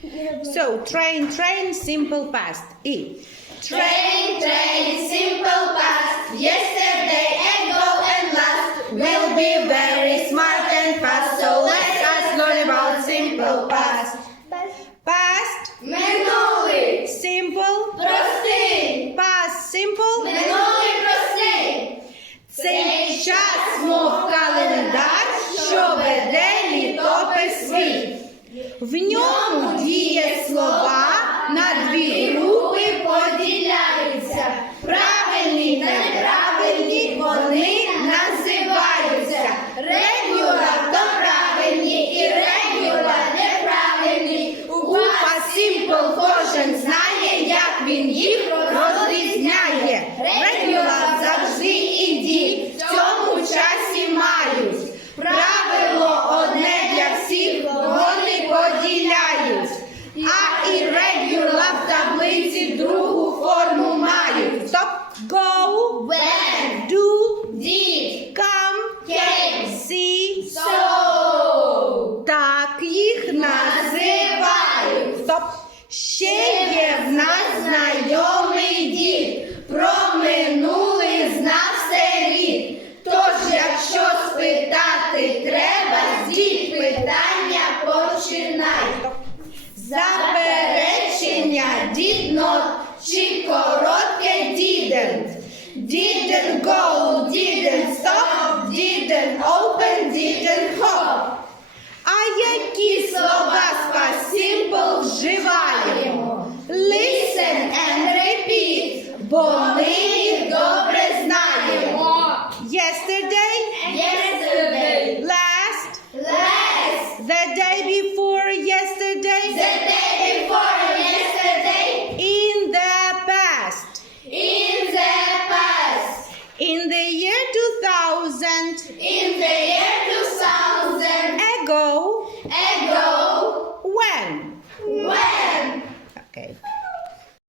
So, train, train, simple past. E. Train, train, simple past. Yesterday, ago, and last. Will be back. В ньому діє слова на дві групи поділя. Ще є в нас знайомий дід, про минулий знав все рід. Тож, якщо спитати треба, звідь питання починай. Заперечення дідно. бо ми.